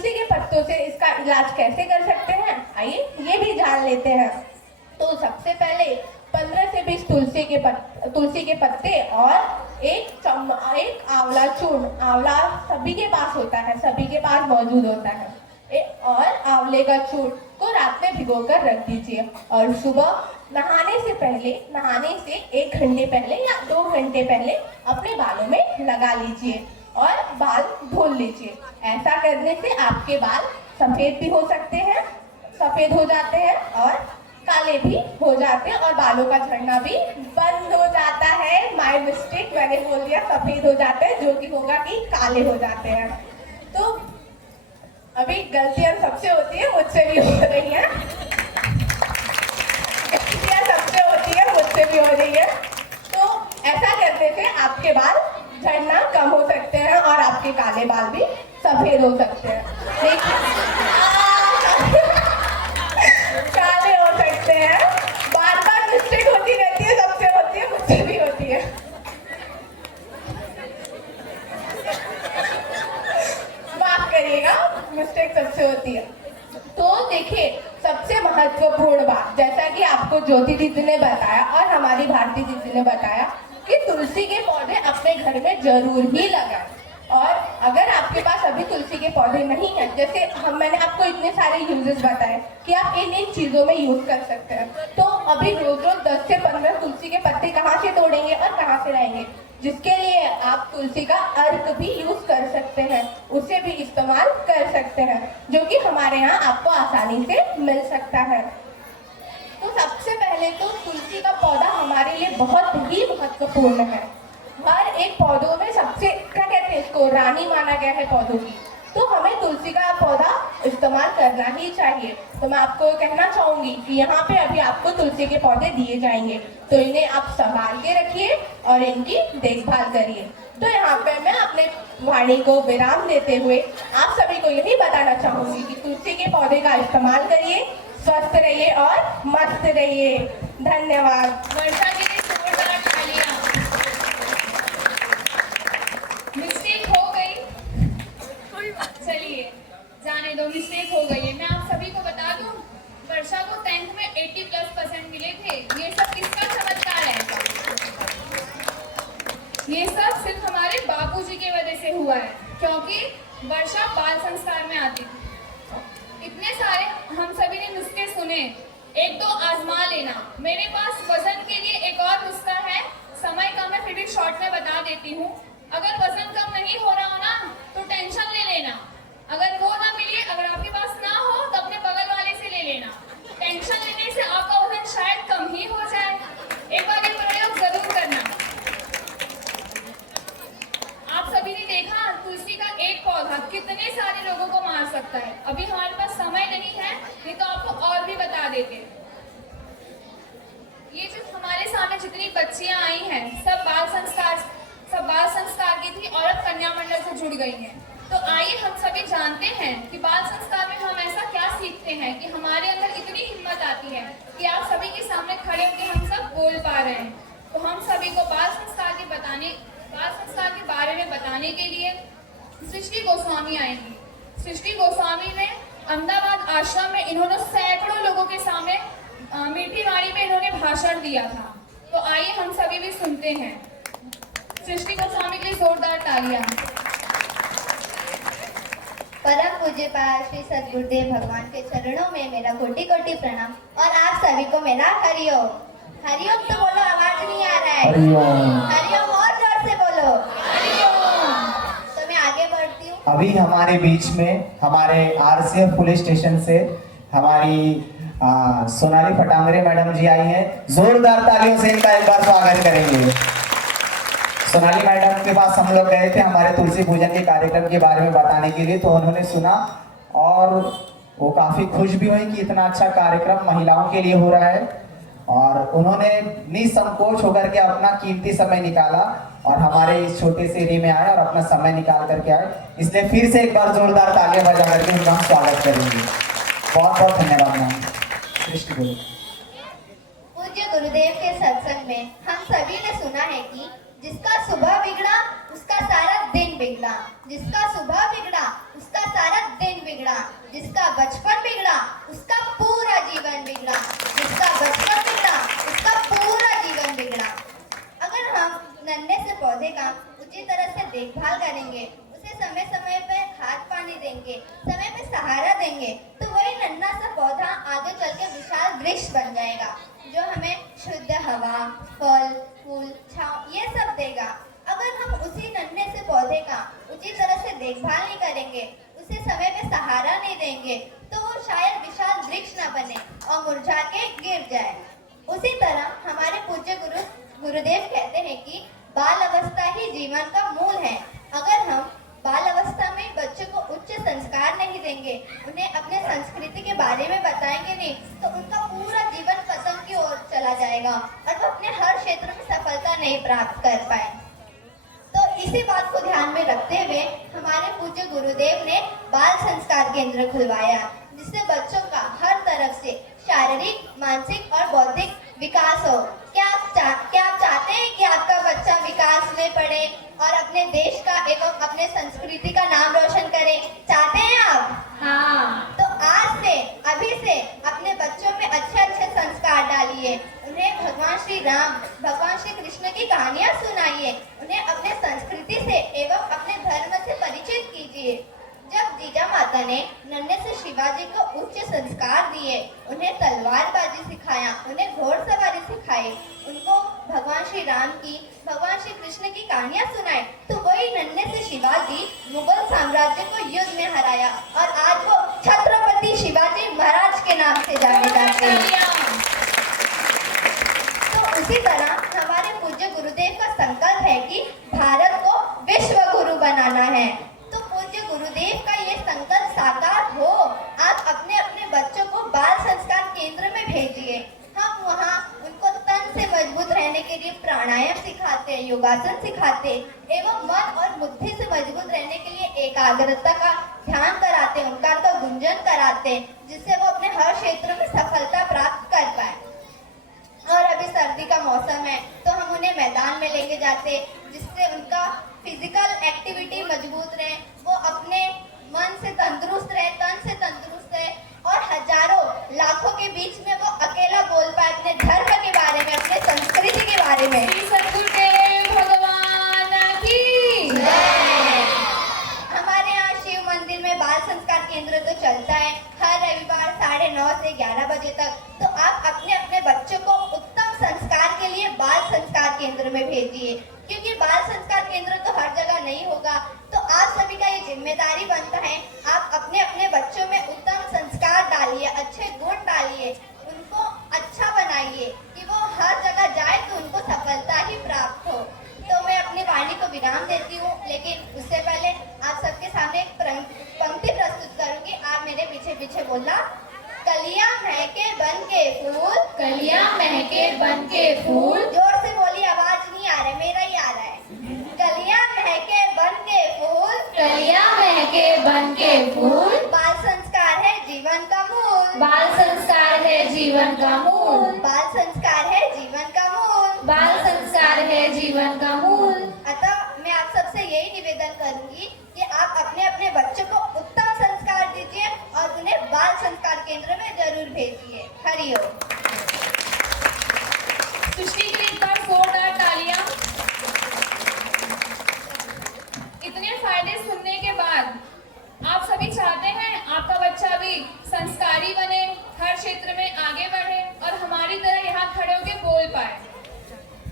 के पत्तों से इसका इलाज कैसे कर सकते हैं, आइए ये भी जान लेते हैं। तो सबसे पहले 15 से 20 तुलसी के पत्ते और एक आंवला चूर्ण, आंवला सभी के पास होता है, सभी के पास मौजूद होता है, और आंवले का चूर्ण को रात में भिगोकर रख दीजिए और सुबह नहाने से 1 घंटे पहले या 2 घंटे पहले अपने बालों में लगा लीजिए और बाल धो लीजिए। ऐसा करने से आपके बाल सफेद भी हो सकते हैं, सफेद हो जाते हैं और काले भी हो जाते हैं और बालों का झड़ना भी बंद हो जाता है। माय मिस्टेक, मैंने बोल दिया सफेद हो जाते हैं, जो कि होगा कि काले हो जाते हैं। तो अभी गलतियां सबसे होती है, मुझसे भी हो रही है, गलतियां सबसे होती है, मुझसे भी हो रही है। तो ऐसा करने से आपके बाल झड़ना कम हो सकते हैं और आपके काले बाल भी सफेद हो सकते हैं। लेकिन महत्वपूर्ण बात, जैसा कि आपको ज्योति दीदी ने बताया और हमारी भारती दीदी ने बताया कि तुलसी के पौधे अपने घर में जरूर ही लगाएं। और अगर आपके पास अभी तुलसी के पौधे नहीं हैं, जैसे मैंने आपको इतने सारे यूजेस बताए कि आप इन चीज़ों में यूज़ कर सकते हैं, तो अभी रोज रोज 10 से 15 तुलसी के पत्ते कहाँ से तोड़ेंगे और कहाँ से लाएंगे, जिसके लिए आप तुलसी का अर्क भी यूज़ कर सकते हैं, उसे भी इस्तेमाल कर सकते हैं, जो कि हमारे यहाँ आपको आसानी से मिल सकता है। तो सबसे पहले तो तुलसी का पौधा हमारे लिए बहुत ही महत्वपूर्ण है। हर एक पौधों में सबसे क्या कहते हैं इसको, रानी माना गया है पौधों की, तो हमें तुलसी का पौधा इस्तेमाल करना ही चाहिए। तो मैं आपको कहना चाहूँगी कि यहाँ पे अभी आपको तुलसी के पौधे दिए जाएंगे, तो इन्हें आप संभाल के रखिए और इनकी देखभाल करिए। तो यहाँ पे मैं अपने वाणी को विराम देते हुए आप सभी को यही बताना चाहूँगी कि तुलसी के पौधे का इस्तेमाल करिए, स्वस्थ रहिए और मस्त रहिए। धन्यवाद। वर्षा जी ने जोरदार तालियां। मिस्टेक हो गई, चलिए जाने दो, मिस्टेक हो गई है। मैं आप सभी को बता दूं, वर्षा को 10th में 80+ % मिले थे। ये सब किसका चमत्कार है? ये सब सिर्फ हमारे बापूजी की वजह से हुआ है, क्योंकि वर्षा बाल संस्कार में आती थी। इतने सारे हम सभी ने नुस्खे सुने, एक तो आजमा लेना। मेरे पास वजन के लिए एक और नुस्खा है, समय कम है फिर भी शॉर्ट में बता देती हूँ। अगर वजन कम नहीं हो रहा हो ना, तो टेंशन ले लेना। अगर वो ना मिले, अगर आपके पास ना हो तो अपने बगल वाले से ले लेना। टेंशन लेने से आपका वजन शायद कम ही हो जाए। एक बार ये प्रयोग जरूर करना। आप सभी ने देखा तुलसी का एक पौधा कितने सारे लोगों को मार सकता है। अभी हमारे पास समय नहीं है, नहीं तो आपको और भी बता देते। ये जो हमारे सामने जितनी बच्चियां आई हैं, सब बाल संस्कार की थी और अब कन्या मंडल से जुड़ गई हैं। तो आइए हम सभी जानते हैं कि बाल संस्कार में हम ऐसा क्या सीखते हैं कि हमारे अंदर इतनी हिम्मत आती है कि आप सभी के सामने खड़े होकर हम सब बोल पा रहे हैं। तो हम सभी को बाल संस्कार के बारे में बताने के लिए सृष्टि गोस्वामी आएंगी। सृष्टि गोस्वामी में अहमदाबाद आश्रम में इन्होंने सैकड़ों लोगों के सामने मीठी वाणी में इन्होंने भाषण दिया था। तो आइए हम सभी भी सुनते हैं। सृष्टि गोस्वामी के लिए जोरदार तालियां। परम पूज्य पाद श्री सद्गुरुदेव भगवान के चरणों में मेरा कोटि कोटि प्रणाम और आप सभी को मेरा हरिओम। हरिओम तो बोलो, आवाज नहीं आ रहा है। हरिओम और जोर से बोलो। तो मैं आगे बढ़ती हूँ। अभी हमारे बीच में हमारे RCF पुलिस स्टेशन से हमारी सोनाली फटांगरे मैडम जी आई हैं। जोरदार तालियों से इनका एक बार स्वागत करेंगे। सोनाली मैडम के पास हम लोग गए थे हमारे तुलसी पूजन के कार्यक्रम के बारे में बताने के लिए, तो उन्होंने सुना और वो काफ़ी खुश भी हुई कि इतना अच्छा कार्यक्रम महिलाओं के लिए हो रहा है, और उन्होंने निसंकोच होकर के अपना कीमती समय निकाला और हमारे इस छोटे से एरिया में आए और अपना समय निकाल करके आए। इसलिए फिर से एक बार जोरदार तालियां बजा करके उनका हम स्वागत करेंगे। बहुत बहुत धन्यवाद मैम। पूज्य गुरुदेव के सत्संग में हम सभी ने सुना है कि जिसका सुबह बिगड़ा उसका सारा दिन बिगड़ा, जिसका सुबह बिगड़ा उसका सारा दिन बिगड़ा, जिसका बचपन बिगड़ा उसका पूरा जीवन बिगड़ा, जिसका बचपन बिगड़ा उसका पूरा जीवन बिगड़ा। अगर हम नन्हे से पौधे का उचित तरह से देखभाल करेंगे, उसे समय समय पर खाद पानी देंगे, समय पे सहारा देंगे, तो वही नन्हा सा पौधा आगे चल के विशाल वृक्ष बन जाएगा, जो हमें शुद्ध हवा, फल, फूल, छांव ये सब देगा। अगर हम उसी नन्हे से पौधे का उचित तरह से देखभाल नहीं करेंगे, उसे समय पे सहारा नहीं देंगे, तो वो शायद विशाल वृक्ष ना बने और मुरझा के गिर जाए। उसी तरह हमारे पूज्य गुरुदेव कहते हैं कि बाल अवस्था ही जीवन का मूल है। अगर हम बाल अवस्था में बच्चों को उच्च संस्कार नहीं देंगे, उन्हें अपने संस्कृति के बारे में बताएंगे नहीं, तो उनका पूरा जीवन पतन की ओर चला जाएगा और वो अपने हर क्षेत्र में सफलता नहीं प्राप्त कर पाए। तो इसी बात को ध्यान में रखते हुए हमारे पूज्य गुरुदेव ने बाल संस्कार केंद्र खुलवाया, जिससे बच्चों का हर तरफ से शारीरिक, मानसिक और बौद्धिक विकास हो। क्या आप चाहते हैं कि आपका बच्चा विकास में पढ़े और अपने देश का एवं अपने संस्कृति का नाम रोशन करे? चाहते हैं आप? हाँ। तो आज से, अभी से अपने बच्चों में राम, भगवान श्री कृष्ण की कहानियाँ सुनाइए। उन्हें अपने संस्कृति से एवं अपने धर्म से परिचित कीजिए। जब जीजा माता ने नन्हे से शिवाजी को उच्च संस्कार दिए, उन्हें तलवारबाजी सिखाया, उन्हें घोड़सवारी सिखाई, उनको भगवान श्री राम की, भगवान श्री कृष्ण की कहानियाँ सुनाई, तो वही नन्हे से शिवाजी मुगल साम्राज्य को युद्ध में हराया और आज वो छत्रपति शिवाजी महाराज के नाम से जाने जाते हैं। तो उसी तरह हमारे पूज्य गुरुदेव का संकल्प है कि भारत को विश्व गुरु बनाना है। तो पूज्य गुरुदेव का ये संकल्प साकार हो, आप अपने अपने बच्चों को बाल संस्कार केंद्र में भेजिए। हम वहाँ उनको तन से मजबूत रहने के लिए प्राणायाम सिखाते हैं, योगासन सिखाते एवं मन और बुद्धि से मजबूत रहने के लिए एकाग्रता का ध्यान कराते, ओंकार का गुंजन कराते, जिससे वो अपने हर क्षेत्र में सफलता प्राप्त कर पाए। और अभी सर्दी का मौसम है तो हम उन्हें मैदान में लेके जाते, जिससे उनका फिजिकल एक्टिविटी मजबूत रहे, वो अपने मन से तंदुरुस्त रहे, तन से तंदुरुस्त रहे और हजारों लाखों के बीच में वो अकेला बोल पाए अपने धर्म के बारे में, अपने संस्कृति के बारे में। श्री सद्गुरुदेव भगवान की जय। हमारे यहाँ शिव मंदिर में बाल संस्कार केंद्र तो चलता है हर रविवार 9:30 से 11 बजे तक। तो आप अपने अपने बच्चों को उत्तम संस्कार के लिए बाल संस्कार केंद्र में भेजिए, क्योंकि बाल संस्कार केंद्र तो हर जगह नहीं होगा। तो आप सभी का ये जिम्मेदारी बनता है, आप अपने अपने बच्चों में उत्तम संस्कार डालिए, अच्छे गुण डालिए, उनको अच्छा बनाइए कि वो हर जगह जाए तो उनको सफलता ही प्राप्त हो। तो मैं अपनी वाणी को विराम देती हूँ, लेकिन उससे पहले आप सबके सामने एक पंक्ति प्रस्तुत करूंगी। आप मेरे पीछे पीछे बोलना। कलियां महके बन के फूल, कलियां महके बन के फूल। जोर से बोली, आवाज नहीं आ रहा है, मेरा ही आ रहा है। कलियां महके बन के फूल, कलियां महके बन के फूल। बाल संस्कार है जीवन का मूल, बाल संस्कार है जीवन का मूल। बाल संस्कार है जीवन का मूल, बाल संस्कार है जीवन का मूल। अतः मैं आप सबसे यही निवेदन करूंगी कि आप अपने अपने बच्चों को उत्तम संस्कार दीजिए और उन्हें बाल संस्कार केंद्र में जरूर भेजिए। हरिओम। सृष्टि के लिए एक बार जोरदार तालियां। इतने फायदे सुनने के बाद आप सभी चाहते हैं आपका बच्चा भी संस्कारी बने, हर क्षेत्र में आगे बढ़े और हमारी तरह यहाँ खड़े होकर बोल पाए।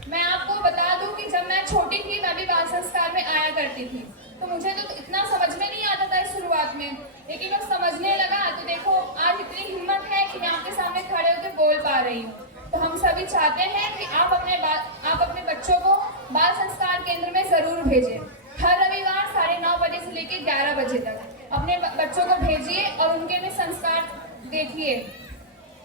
मैं आपको बता दूं कि जब मैं छोटी थी मैं भी बाल संस्कार में आया करती थी, तो मुझे तो इतना समझ में नहीं आता था शुरुआत में, लेकिन जब समझने लगा तो देखो आज इतनी हिम्मत है कि मैं आपके सामने खड़े होकर बोल पा रही हूँ। तो हम सभी चाहते हैं कि आप अपने बच्चों को बाल संस्कार केंद्र में जरूर भेजें। हर रविवार 9:30 बजे से लेकर 11 बजे तक अपने बच्चों को भेजिए और उनके में संस्कार देखिए।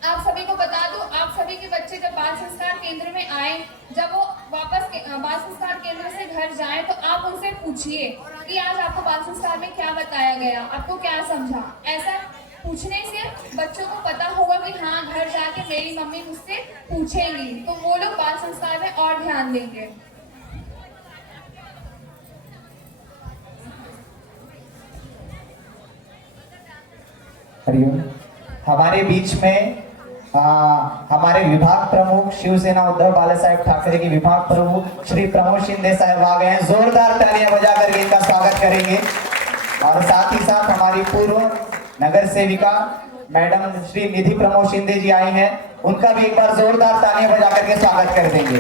आप सभी को बता दूं, आप सभी के बच्चे जब बाल संस्कार केंद्र में आए, जब वो वापस बाल संस्कार केंद्र से घर जाएं, तो आप उनसे पूछिए कि आज आपको बाल संस्कार में क्या बताया गया, आपको क्या समझा। ऐसा पूछने से बच्चों को पता होगा कि हाँ, घर जाके मेरी मम्मी मुझसे पूछेंगी, तो वो लोग बाल संस्कार में और ध्यान देंगे। हरिओम। हमारे बीच में हमारे विभाग प्रमुख शिवसेना उद्धव बालासाहेब ठाकरे के विभाग प्रमुख श्री प्रमोद शिंदे साहब आ गए हैं। जोरदार तालियां बजा करके इनका स्वागत करेंगे। और साथ ही साथ हमारी पूर्व नगर सेविका मैडम श्री निधि प्रमोद शिंदे जी आई हैं, उनका भी एक बार जोरदार तालियां बजा करके स्वागत कर देंगे।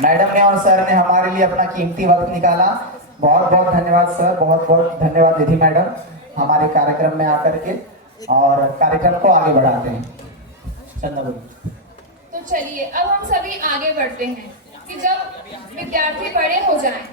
मैडम ने और सर ने हमारे लिए अपना कीमती वक्त निकाला, बहुत बहुत धन्यवाद सर, बहुत बहुत धन्यवाद निधि मैडम हमारे कार्यक्रम में आकर के, और कार्यक्रम को आगे बढ़ाते हैं। चंदा बोलिए। तो चलिए अब हम सभी आगे बढ़ते हैं कि जब विद्यार्थी बड़े हो जाएं,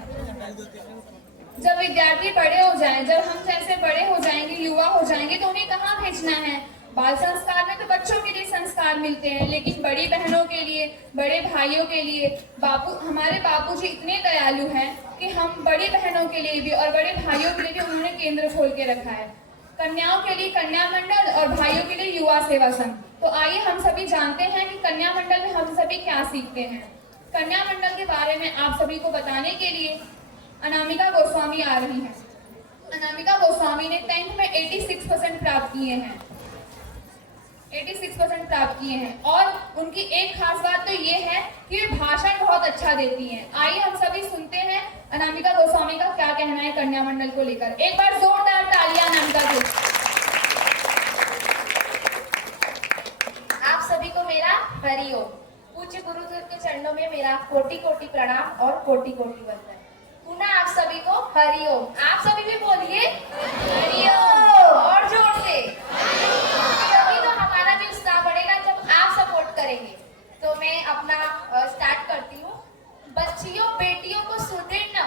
जब हम जैसे बड़े हो जाएंगे, युवा हो जाएंगे, तो उन्हें कहाँ भेजना है। बाल संस्कार में तो बच्चों के लिए संस्कार मिलते हैं, लेकिन बड़ी बहनों के लिए, बड़े भाइयों के लिए हमारे बापूजी इतने दयालु हैं कि हम बड़ी बहनों के लिए भी और बड़े भाइयों के लिए भी उन्होंने केंद्र खोल के रखा है। कन्याओं के लिए कन्या मंडल और भाइयों के लिए युवा सेवा संघ। तो आइए हम सभी जानते हैं कि कन्या मंडल में हम सभी क्या सीखते हैं। कन्या मंडल के बारे में आप सभी को बताने के लिए अनामिका गोस्वामी आ रही हैं। अनामिका गोस्वामी ने 10th में 86% प्राप्त किए हैं। 86% प्राप्त किए हैं। और उनकी एक खास बात तो ये है कि वे भाषण बहुत अच्छा देती हैं। आइए हम सभी सुनते हैं अनामिका गोस्वामी का क्या कहना है कन्या मंडल को लेकर। एक बार जोरदार तालियां अनामिका को। आप सभी को मेरा हरिओम। पूज्य गुरुदेव के चरणों में मेरा कोटि कोटि प्रणाम और कोटि कोटि वंदन। पुनः आप सभी को हरिओम। आप सभी भी बोलिए हरिओम और जोर से। तभी तो हमारा भी उत्साह बढ़ेगा जब आप सपोर्ट करेंगे। तो मैं अपना स्टार्ट करती हूँ। बच्चियों बेटियों को सुदृढ़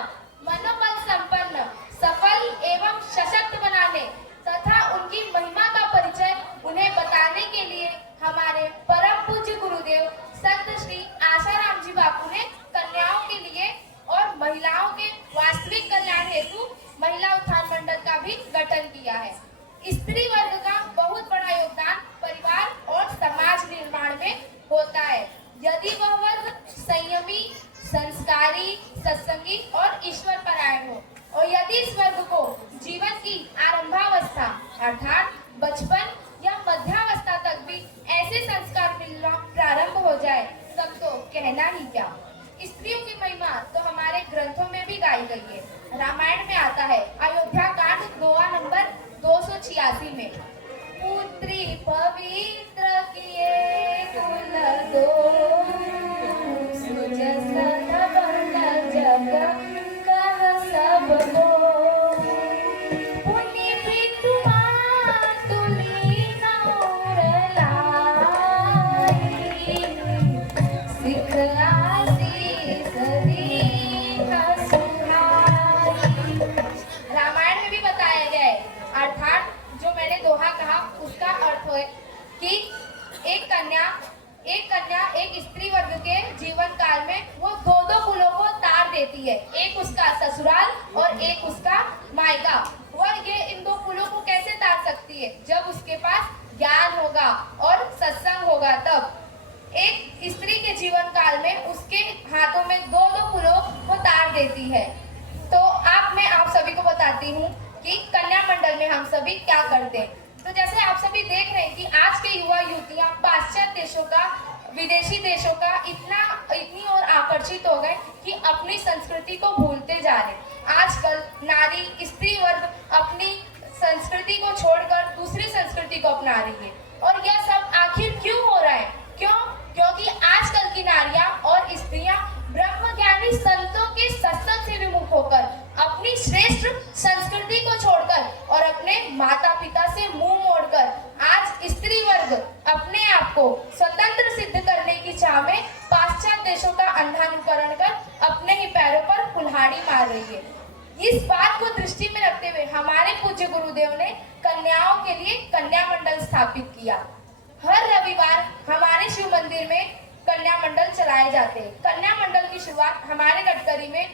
मनोबल संपन्न सफल एवं सशक्त बनाने तथा उनकी महिमा का परिचय उन्हें बताने के लिए हमारे परम पूज्य गुरुदेव संत श्री आशाराम जी बापू ने कन्याओं के लिए और महिलाओं के वास्तविक कल्याण हेतु महिला उत्थान मंडल का भी गठन किया है। स्त्री वर्ग का बहुत बड़ा योगदान परिवार और समाज निर्माण में होता है। यदि वह वर्ग संयमी, संस्कारी, सत्संगी और ईश्वर परायण हो और यदि इस वर्ग को जीवन की आरंभावस्था अर्थात बचपन या मध्यावस्था तक भी ऐसे संस्कार मिलना प्रारंभ हो जाए तब तो कहना ही क्या। स्त्रियों की महिमा तो हमारे ग्रंथों में भी गाई गई है। रामायण में आता है अयोध्या कांड दोहा नंबर 286 में, पुत्री पवित्र किए कुल दो सुजस नवल जग कह सबको पुण्य पितु मातुली नौर लाई सिख आशीष दीन सुहाई। रामायण में भी बताया गया है। अर्थात जो मैंने दोहा कहा उसका अर्थ है कि एक कन्या एक स्त्री वर्ग के जीवन काल में वो दो कुलों को तार देती है। एक उसका ससुराल और एक उसका मायका। वह ये इन दो कुलों को कैसे तार सकती है? जब उसके पास ज्ञान होगा और सत्संग होगा तब। एक स्त्री के जीवन काल में उसके हाथों में दो कुलों को तार देती है। तो मैं आप सभी को बताती हूँ कि कन्या मंडल में हम सभी क्या करते हैं। तो जैसे आप सभी देख रहे हैं कि आज के युवा युवतियां पाश्चात्य देशों का, विदेशी देशों का इतनी और आकर्षित हो गए कि अपनी संस्कृति को भूलते जा रहे। आजकल नारी स्त्री वर्ग अपनी संस्कृति को छोड़कर दूसरी संस्कृति को अपना रही है। और यह सब आखिर क्यों हो रहा है? क्योंकि आजकल की नारियां और स्त्रियां ब्रह्मज्ञानी संतों के सत्संग से विमुख होकर अपनी श्रेष्ठ संस्कृति को छोड़कर और अपने माता पिता से मुंह मोड़कर आज स्त्री वर्ग अपने आप को स्वतंत्र सिद्ध करने की चाह में पाश्चात्य देशों का अंधानुकरण कर अपने ही पैरों पर कुल्हाड़ी मार रही है। इस बात को दृष्टि में रखते हुए हमारे पूज्य गुरुदेव ने कन्याओं के लिए कन्या मंडल स्थापित किया। हर रविवार हमारे शिव मंदिर में कन्या मंडल चलाए जाते हैं। कन्या मंडल की शुरुआत हमारे गडकरी में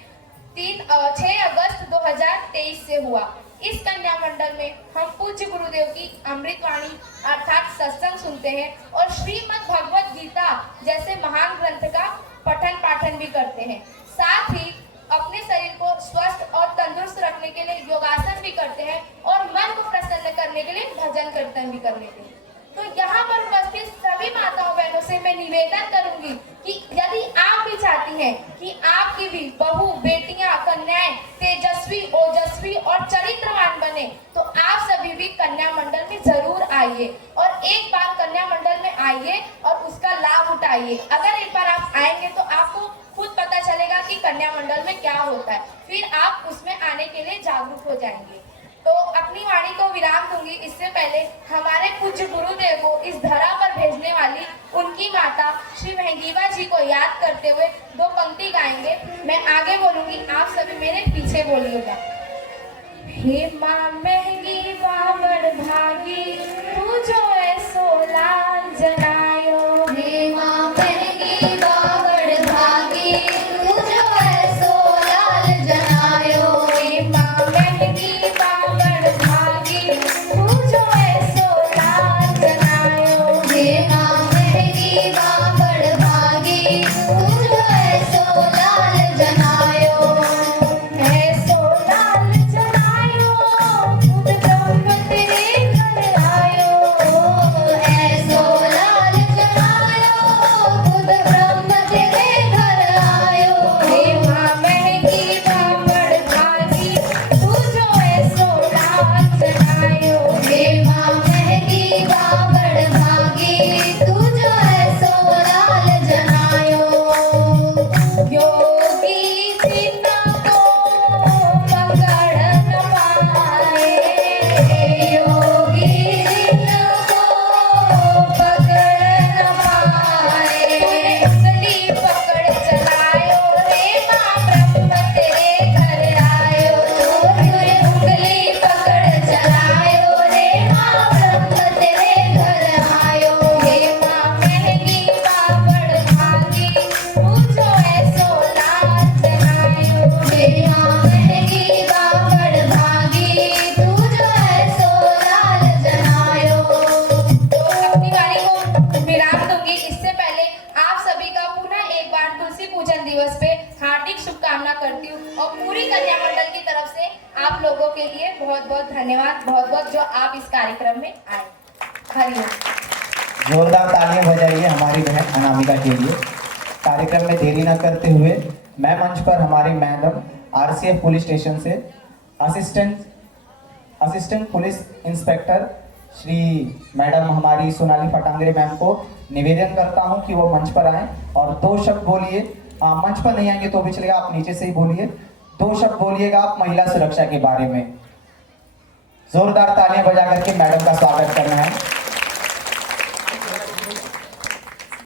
6 अगस्त 2023 से हुआ। इस कन्या मंडल में हम पूज्य गुरुदेव की अमृतवाणी अर्थात सत्संग सुनते हैं और श्रीमद् भगवत गीता जैसे महान ग्रंथ का पठन पाठन भी करते हैं। साथ ही अपने शरीर को स्वस्थ और तंदुरुस्त रखने के लिए योगासन भी करते हैं और मन को प्रसन्न करने के लिए भजन कीर्तन भी कर लेते हैं। तो यहाँ पर उपस्थित सभी माताओं बहनों से मैं निवेदन करूंगी कि यदि आप भी चाहती हैं कि आपकी भी बहू बेटियां कन्याएं तेजस्वी ओजस्वी और चरित्रवान बने तो आप सभी भी कन्या मंडल में जरूर आइए और एक बार कन्या मंडल में आइए और उसका लाभ उठाइए। अगर एक बार आप आएंगे तो आपको खुद पता चलेगा कि कन्या मंडल में क्या होता है, फिर आप उसमें आने के लिए जागरूक हो जाएंगे। तो अपनी वाणी को विराम दूंगी। इससे पहले हमारे पूज्य गुरुदेव को इस धरा पर भेजने वाली उनकी माता श्री महंगीबा जी को याद करते हुए 2 पंक्ति गाएंगे। मैं आगे बोलूंगी, आप सभी मेरे पीछे बोलिएगा। हे माँ महंगीबा बड़ भागी तू जो ऐसो लाल जनायो। हे माँ महंगीबा बड़ भागी तू जो ऐसो लाल जनायो। हे माँ महंगीबा बड़ भागी तू जो ऐसो लाल जनायो। हे माँ महंगीबा बड़ भागी तू जो ऐसो लाल जनायो। ऐसो लाल जनायो खुद ब्रह्म तेरे घर आयो। ऐसो विराम दूंगी। इससे पहले आप सभी का पुनः एक बार तुलसी पूजन दिवस पे हार्दिक शुभकामना करती हूँ और पूरी कन्या मंडल की तरफ से आप लोगों के लिए बहुत बहुत धन्यवाद, बहुत बहुत जो आप इस कार्यक्रम में आए। हरिओम। जोरदार तालियां बजाइए हमारी बहन अनामिका के लिए। कार्यक्रम में देरी न करते हुए मैं मंच पर हमारी मैडम आरसीएफ पुलिस स्टेशन से assistant police inspector Shri madam हमारी सोनाली फटांगरे मैम को निवेदन करता हूं कि वो मंच पर आए और 2 शब्द बोलिए। आप मंच पर नहीं आएंगे तो भी चलेगा, आप नीचे से ही बोलिए। 2 शब्द बोलिएगा आप महिला सुरक्षा के बारे में। जोरदार तालियां बजा करके मैडम का स्वागत करना है।